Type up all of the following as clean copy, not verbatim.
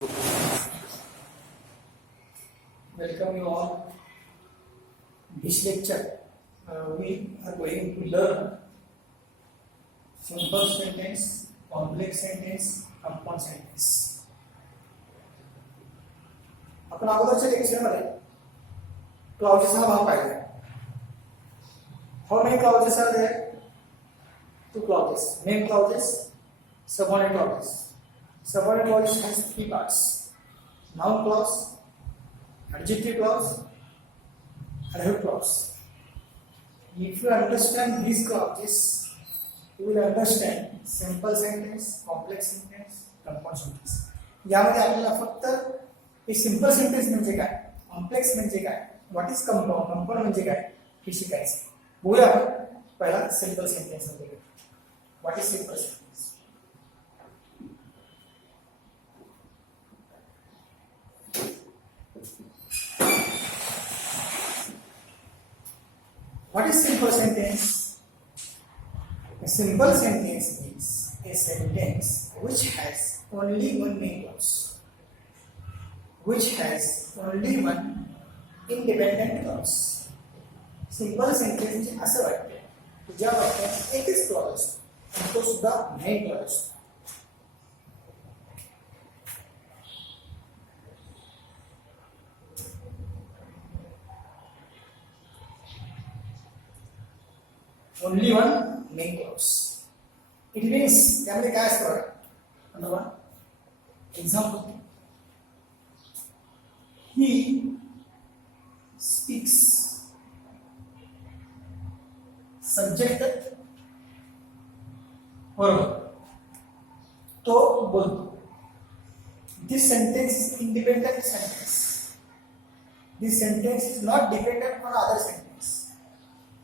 Welcome you all. This lecture we are going to learn simple sentence, complex sentence, compound sentence. आपण अगोदरच्या लेक्चरमध्ये clauses हा भाग पाहिला. How many clauses are there? Two clauses. Main clauses, subordinate clauses. Subordinate clauses has three parts: noun clause, adjective clause, adverb clause. If you understand these clauses, you will understand simple sentence, complex sentence, compound sentence. यामध्ये आपल्याला फक्त हे simple sentence म्हणजे काय, complex म्हणजे काय, what is compound, compound म्हणजे काय हे शिकायचं. बघूया आपण पहिला सिंपल सेंटेन्स मध्ये. What is simple sentence? What is simple sentence? A simple sentence is a sentence which has only one main clause, which has only one independent clause. Simple sentence म्हणजे असं वाटतं ज्या वाक्यात एकच क्लॉज असतो आणि तो सुद्धा मेन क्लॉज असतो. Only one main clause. It means त्यामध्ये काय असतं बघा. Example: He speaks. Subject बरोबर, तो बोलतो. This sentence is independent sentence. This sentence is not dependent on other sentence.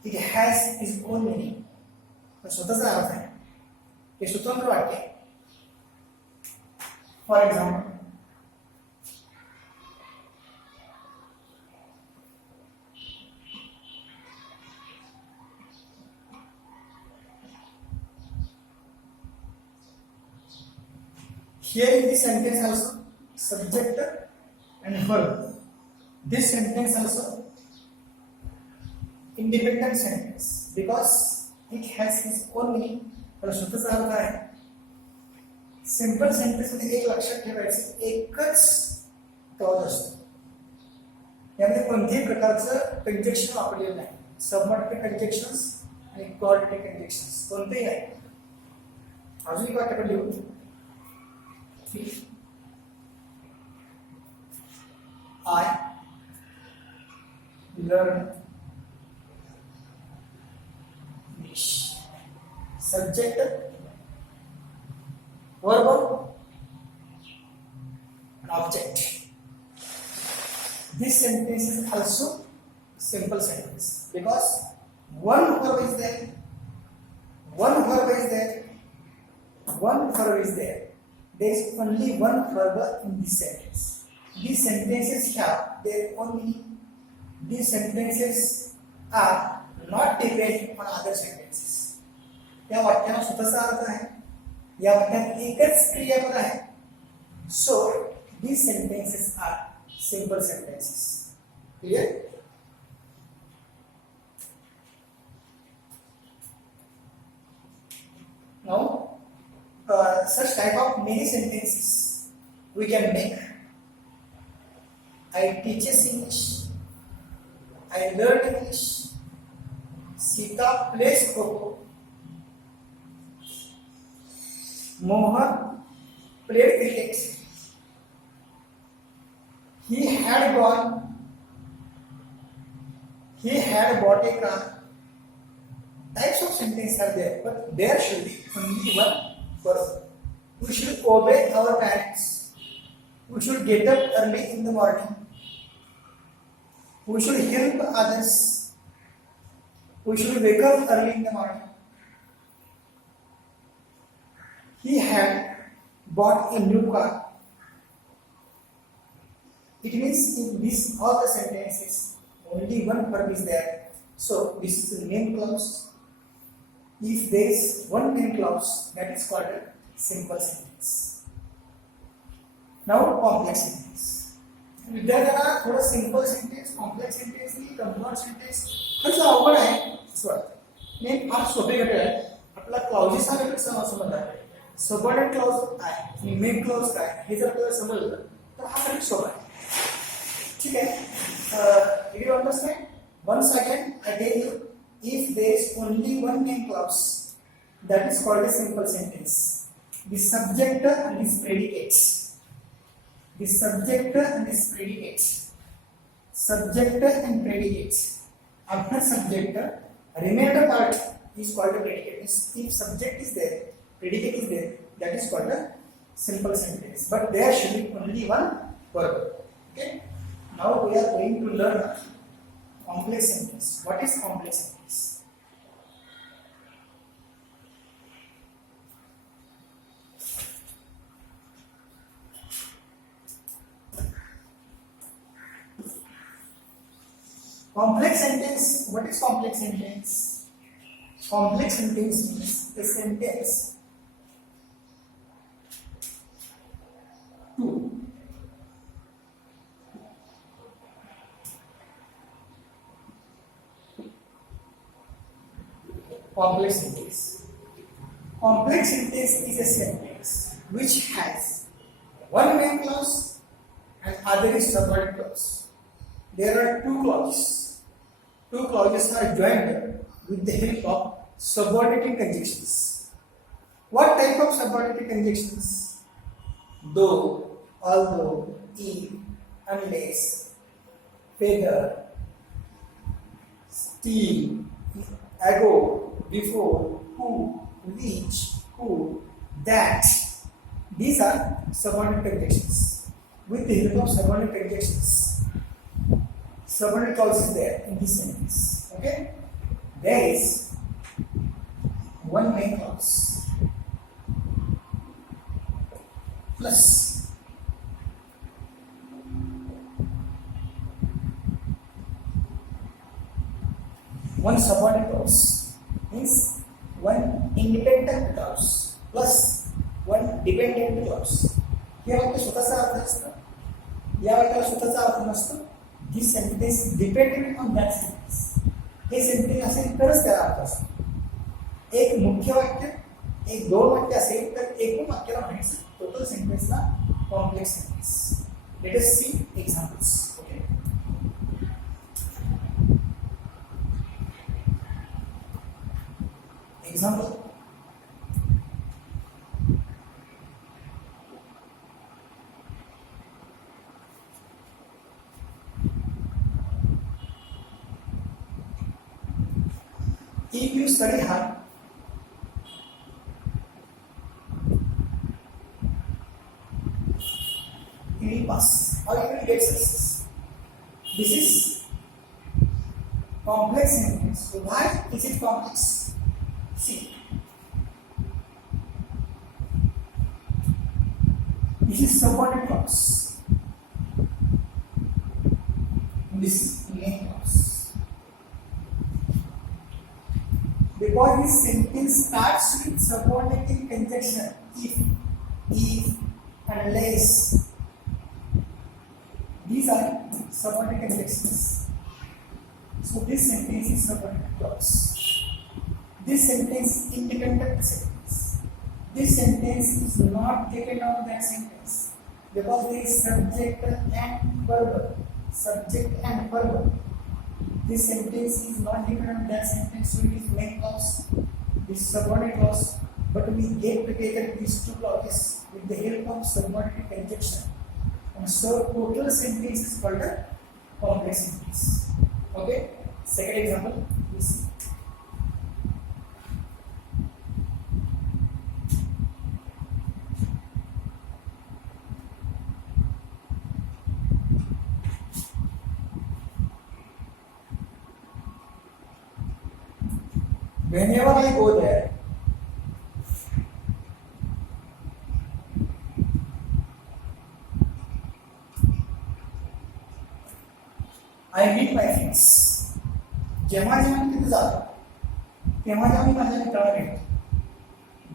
It has its own meaning. स्वतःचा अर्थ आहे, ते स्वतंत्र वाक्य. For example, here in this sentence also subject and verb. This sentence also independent sentence because it has its own meaning. तर स्वतःचा अर्थ आहे. Simple sentence मध्ये एक लक्षात ठेवायचं, एकच क्लॉज असतो. यामध्ये कोणत्याही प्रकारचं कंजक्शन वापरलेलं नाही. सबऑर्डिनेट कंजक्शन्स आणि कोऑर्डिनेट कंजक्शन्स कोणतेही नाही. अजून एक वाक्य लिहू. I learn English. Subject, verb, and object. This sentence is also simple sentence because one verb is there, one verb is there, one verb is there. There is only one verb in this sentence. These sentences have their own meaning. These sentences are not dependent on other sentences. या वाक्याला स्वतःचा अर्थ आहे, या वाक्यात एकच क्रियापद आहे. So these sentences are simple sentences. Clear? Now such type of many sentences we can make. I teaches English. I learned English. Sita plays Kho-Kho. Mohan played cricket. He had bought a car. Types of sentences are there, but there should be only one verb. We should obey our parents. We should get up early in the morning. We should help others. We should wake up early in the morning. He had bought a new car. It means in this all the sentences only one verb is there. So this is the main clause. If there is one main clause, that is called a simple sentence. Now complex sentence. विद्यार्थ्यांना थोडं simple sentence, complex sentence आणि compound sentence खरंच अवघड आहे असं वाटतं. नाही, फार सोपे घटक आहे. आपला क्लॉजेस हा घटक समजला, सबऑर्डिनेट क्लॉज काय आणि मेन क्लॉज काय हे जर आपल्याला समजलं तर हा घटक सोपा आहे. ठीक आहे. Did you understand? Once again, I tell you, if there is only one main clause, that is called a simple sentence. The subject and its predicates. The subject and its predicates. Subject and predicates. After subject, remainder part is called a predicate. If subject is there, predicate is there, that is called a simple sentence. But there should be only one verb. Okay. Now we are going to learn complex sentence. What is complex sentence? Complex sentence. What is complex sentence? Complex sentence means a sentence two complex sentence. Complex sentence is a sentence which has one main clause and other is subordinate clause. There are two clauses. Two clauses are joined with the help of subordinating conjunctions. What type of subordinating conjunctions? Though, although, if, unless, whether, still, ago, before, who, which, who, that. These are subordinate conjunctions. With the help of subordinate conjunctions, subordinate clause is there in this sentence. Okay? There is one main clause plus one subordinate clause, means one independent clause plus one dependent clause. या वाक्य स्वतःचा अर्थ असतो, या वाक्याला स्वतःचा अर्थ नसतो. This sentence is dependent on that sentence. हे sentence असेल तरच त्याला अर्थ असतो. एक मुख्य वाक्य, एक दोन वाक्य असेल तर एकूण वाक्याला म्हणायचं टोटल सेंटेन्सला complex sentence. Let us see examples. Okay, example. If you study hard, you will pass or you will get success. This is complex sentence. So why is it complex? See, this is subordinate clause. This is main clause. Because this sentence starts with subordinating conjunction, if, unless. These are subordinate conjunctions. So this sentence is subordinate clause. This sentence is independent sentence. This sentence is not dependent on that sentence because there is subject and verb. Subject and verb. This sentence is not dependent on that sentence, so it is main clause. This is subordinate clause, but we get together these two clauses with the help of subordinate conjunction, and so total sentence is called a complex sentence. Okay. Second example, please. Whenever I go there, I meet my friends. जेव्हा जेव्हा तिथे जातो तेव्हा जेव्हा मी माझ्या मित्राला भेटतो.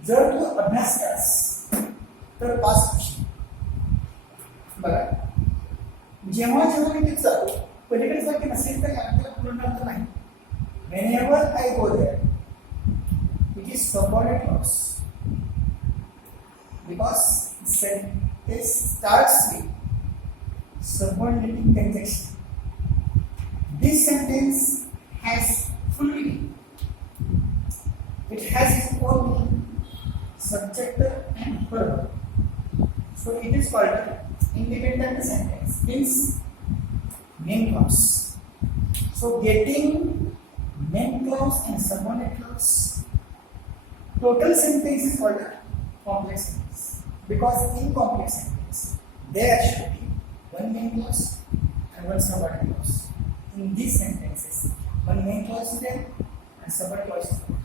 जर तू अभ्यास करास तर पास होशील, बघा, जेव्हा जेव्हा मी तिथे जातो पलीकडे जर की नसेल तर आपल्याला पूर्ण अर्थ नाही. Whenever I go there, it is subordinate clause because sentence starts with subordinating conjunction. This sentence has full meaning. It has its own meaning, subject and verb. So it is called independent sentence. Means main clause. So getting main clause and subordinate clause, total sentence is called a complex sentence. Because in complex sentence there should be one main clause and one subordinate clause. In these sentences, one main clause is there and subordinate clause is there.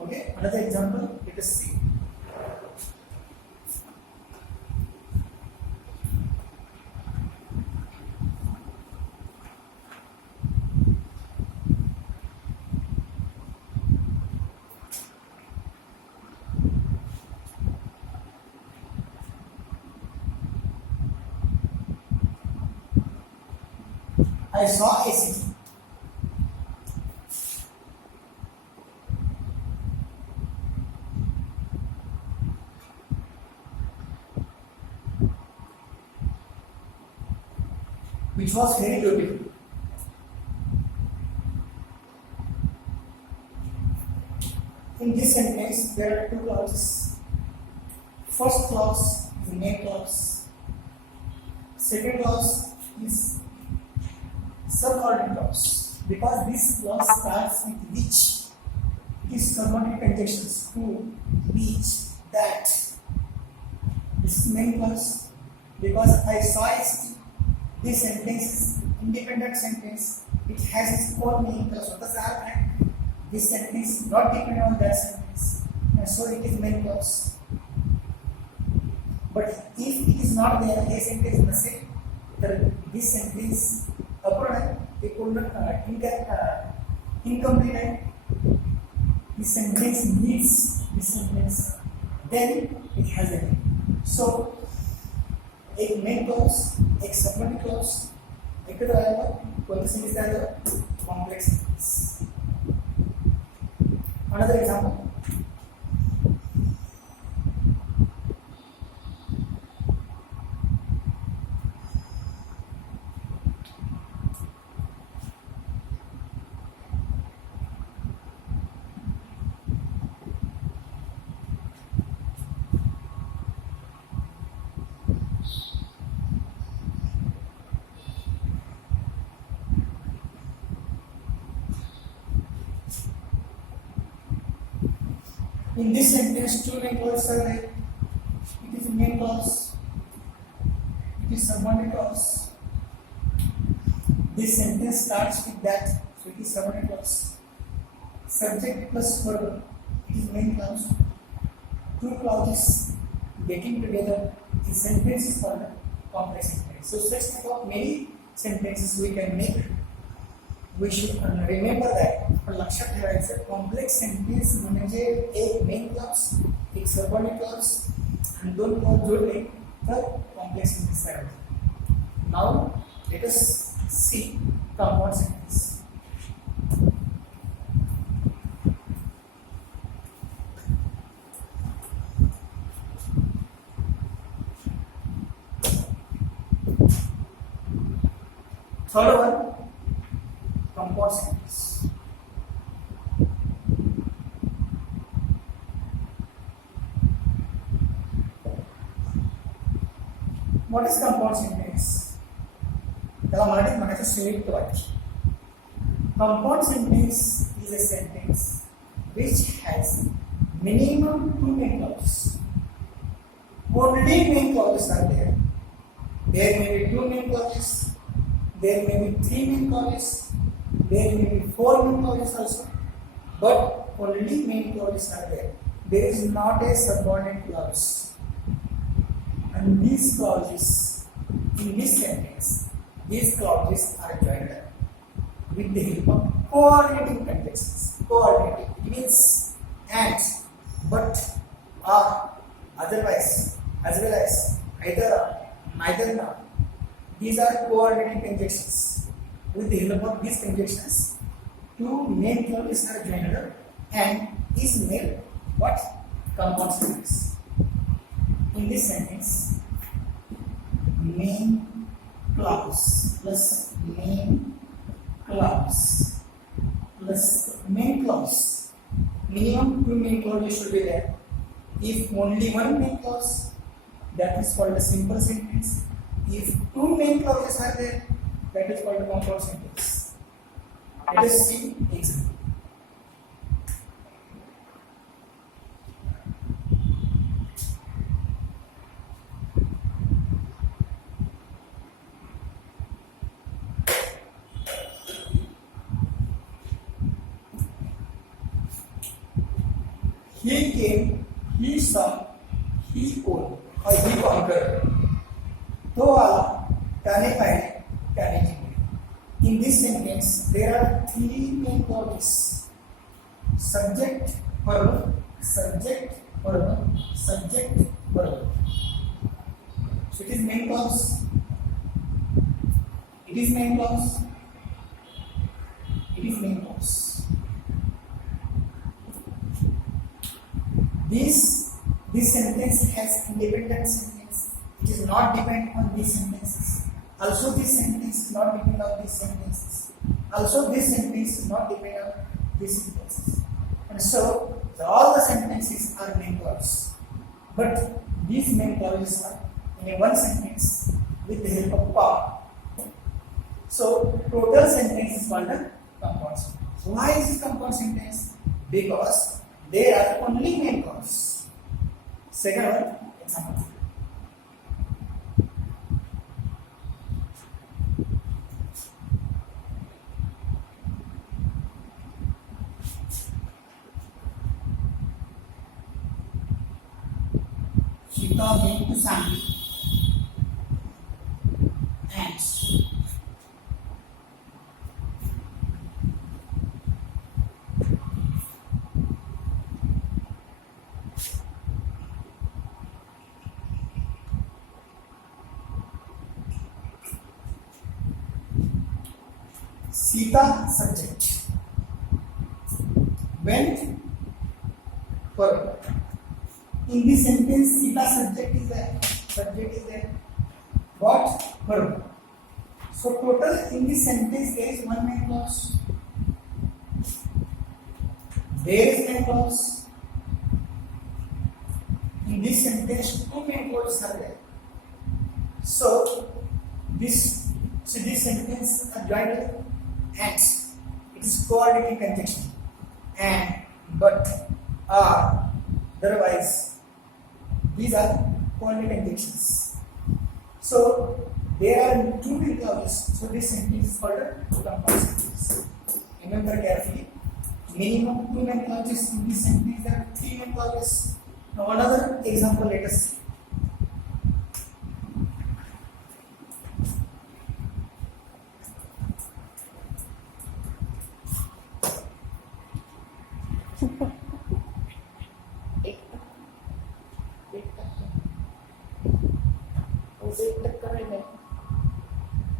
Okay, another example, let us see. I saw a city. Which was very beautiful. In this sentence, there are two clauses. First clause is the main clause. Second clause is subordinate clause. Because this clause starts with which, it is subordinate conjunctions. Who, which, that. This is main clause. Because I saw a city. This sentence is independent sentence. It has its own meaning. This sentence is not dependent on that sentence, and so it is main clause. But if it is not there, a sentence missing, then this sentence incomplete. This sentence needs this sentence. Then it has a meaning. So एक main clause, एक subordinate clause, एकत्र आल्यावर कोणतं sentence तयार होतं? Complex sentence. Another example. In this sentence, two main clauses are there. It is a main clause. It is subordinate clause. This sentence starts with that, so it is subordinate clause. Subject plus verb. It is main clause. Two clauses getting together. The sentence is called a complex sentence. So such type of many sentences we can make. We should remember that. पण लक्षात ठेवायचं complex sentence म्हणजे एक main clause, एक subordinate clause आणि दोन clause जोडले तर कॉम्प्लेक्स सेंटेन्स तयार होते. Now let us see compound sentence. Third one, compound sentence. What is compound sentence? त्याला मराठीत म्हणायचं संयुक्त वाक्य. Compound sentence is a sentence which has minimum two main clauses. Only main clauses are there. There may be two main clauses. There may be three main clauses. There may be four main clauses also. But only main clauses are there. There is not a subordinate clause. And these clauses, in this sentence, these clauses are joined with the help of coordinating conjunctions. Coordinating, it means and, but, are, otherwise, as well as, either or, neither nor. These are coordinating conjunctions. With the help of these conjunctions, two main clauses are joined and is made what? Compound sentence. In this sentence, main clause plus main clause plus main clause. Minimum two main clauses should be there. If only one main clause, that is called a simple sentence. If two main clauses are there, that is called a compound sentence. Let us see example. He came, he saw, he owned, or he conquered. तो आला, त्याने पाहिले, त्याने जिंकले. In this sentence, there are three main clauses: subject, verb, subject, verb, subject, verb. So it is main clause. It is main clause. It is main clause. This sentence has independent sentence. It is not dependent on these sentences. Also, this sentence is not dependent on these sentences. Also, this sentence is not dependent on these sentences. And so, all the sentences are main clause. But these main clauses are in a one sentence with the help of power. So, total sentence is called a compound sentence. Why is it compound sentence? Because there are only main clause. Second one, example. Sita went to Sandy and Sita subject, went verb. In this sentence, Sita subject is there. Subject is there. What? Verb. So total in this sentence there is one main clause. There is main clause. In this sentence, two main clauses are there. So this sentence are joined and it is coordinating conjunction. And, but, are, otherwise, these are coordinating conjunctions. So there are two main clauses. So this sentence is called a compound sentence. Remember carefully. Minimum two main clauses in this sentence. There are three main clauses. Now another example, let us see.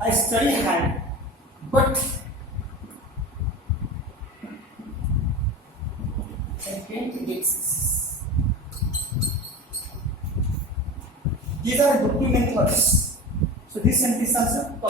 I study hard, but I can't get success. These are two main clauses. So this sentence also